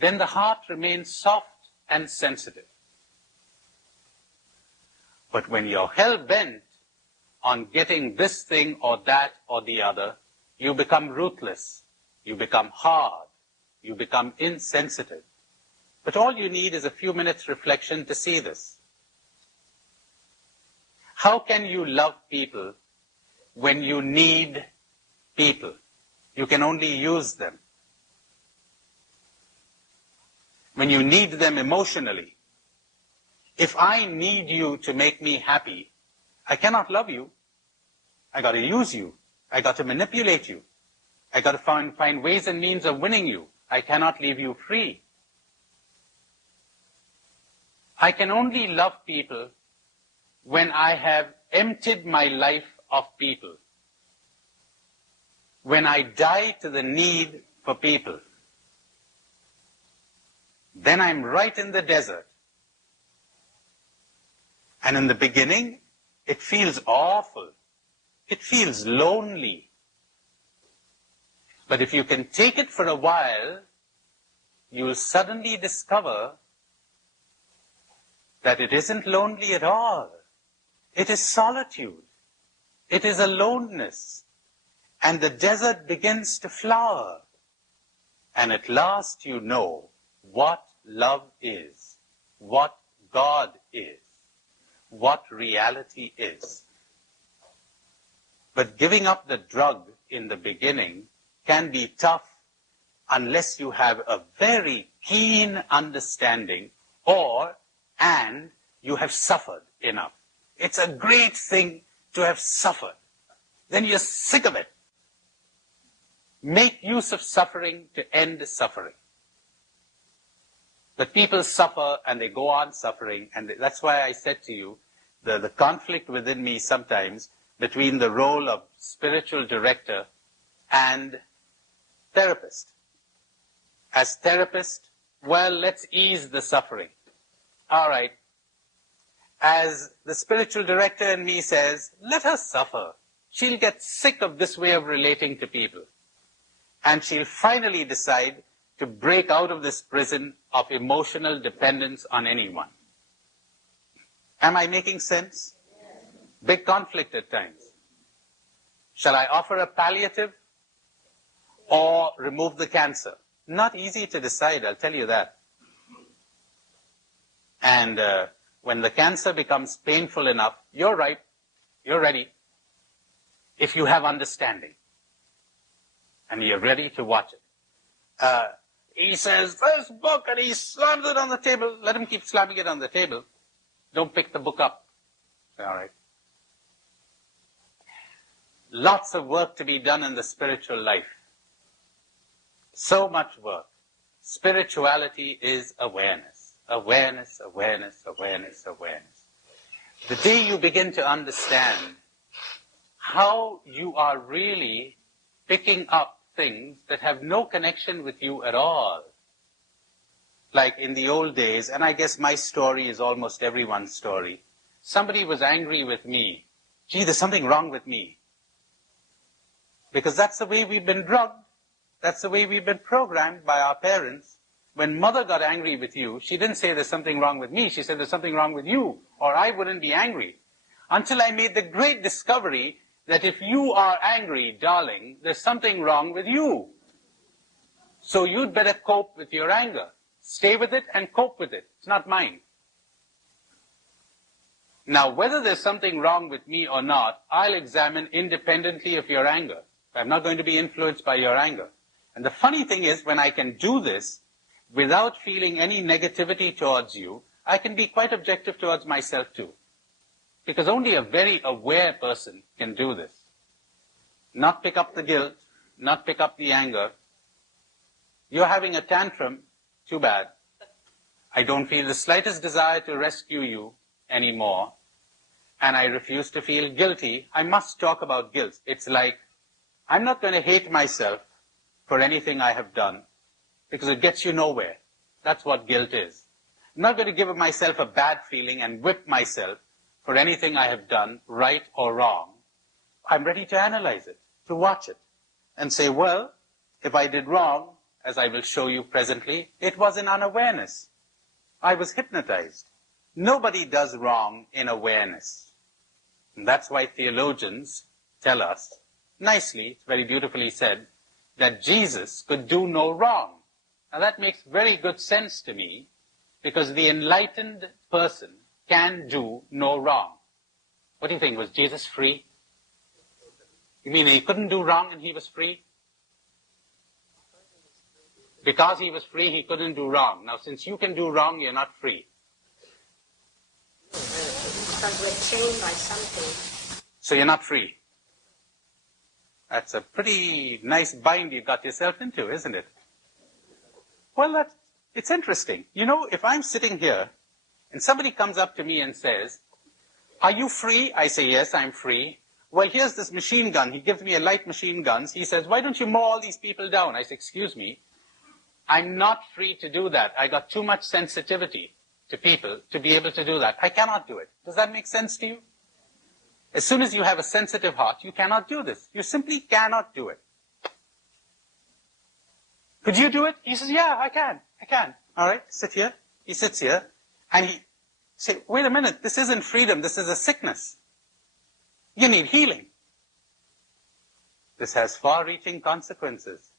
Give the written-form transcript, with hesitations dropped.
then the heart remains soft and sensitive. But when you're hell-bent on getting this thing or that or the other, you become ruthless, you become hard, you become insensitive. But all you need is a few minutes reflection to see this. How can you love people when you need people? You can only use them. When you need them emotionally. If I need you to make me happy, I cannot love you. I got to use you. I got to manipulate you. I got to find ways and means of winning you. I cannot leave you free. I can only love people when I have emptied my life of people. When I die to the need for people. Then I'm right in the desert. And in the beginning, it feels awful. It feels lonely. But if you can take it for a while, you'll suddenly discover that it isn't lonely at all. It is solitude. It is aloneness. And the desert begins to flower. And at last you know what love is, what God is, what reality is. But giving up the drug in the beginning can be tough unless you have a very keen understanding and you have suffered enough. It's a great thing to have suffered. Then you're sick of it. Make use of suffering to end suffering. But people suffer and they go on suffering, and that's why I said to you, the conflict within me sometimes between the role of spiritual director and therapist. As therapist, well, let's ease the suffering. All right. As the spiritual director in me says, let her suffer. She'll get sick of this way of relating to people. And she'll finally decide to break out of this prison of emotional dependence on anyone. Am I making sense? Big conflict at times. Shall I offer a palliative or remove the cancer? Not easy to decide, I'll tell you that. And when the cancer becomes painful enough, you're right, you're ready. If you have understanding. And you're ready to watch it. He says, this book, and he slams it on the table. Let him keep slamming it on the table. Don't pick the book up. All right. Lots of work to be done in the spiritual life. So much work. Spirituality is awareness. Awareness, awareness, awareness, awareness. The day you begin to understand how you are really picking up things that have no connection with you at all. Like in the old days, and I guess my story is almost everyone's story. Somebody was angry with me. Gee, there's something wrong with me. Because that's the way we've been drugged. That's the way we've been programmed by our parents. When mother got angry with you, she didn't say there's something wrong with me. She said there's something wrong with you, or I wouldn't be angry. Until I made the great discovery that if you are angry, darling, there's something wrong with you. So you'd better cope with your anger. Stay with it and cope with it. It's not mine. Now, whether there's something wrong with me or not, I'll examine independently of your anger. I'm not going to be influenced by your anger. And the funny thing is, when I can do this without feeling any negativity towards you, I can be quite objective towards myself too. Because only a very aware person can do this. Not pick up the guilt, not pick up the anger. You're having a tantrum, too bad. I don't feel the slightest desire to rescue you anymore. And I refuse to feel guilty. I must talk about guilt. It's like, I'm not going to hate myself for anything I have done, because it gets you nowhere. That's what guilt is. I'm not going to give myself a bad feeling and whip myself for anything I have done, right or wrong. I'm ready to analyze it, to watch it, and say, well, if I did wrong, as I will show you presently, it was in unawareness. I was hypnotized. Nobody does wrong in awareness. And that's why theologians tell us, nicely, it's very beautifully said, that Jesus could do no wrong. Now that makes very good sense to me, because the enlightened person can do no wrong. What do you think? Was Jesus free? You mean he couldn't do wrong and he was free? Because he was free, he couldn't do wrong. Now, since you can do wrong, you're not free. Because we're chained by something. So you're not free. That's a pretty nice bind you got yourself into, isn't it? Well, it's interesting. You know, if I'm sitting here and somebody comes up to me and says, "Are you free?" I say, "Yes, I'm free." "Well, here's this machine gun." He gives me a light machine gun. He says, "Why don't you mow all these people down?" I say, "Excuse me, I'm not free to do that. I got too much sensitivity to people to be able to do that. I cannot do it." Does that make sense to you? As soon as you have a sensitive heart, you cannot do this. You simply cannot do it. "Could you do it?" He says, "Yeah, I can. All right, sit here." He sits here, and he says, "Wait a minute, this isn't freedom, this is a sickness. You need healing." This has far-reaching consequences.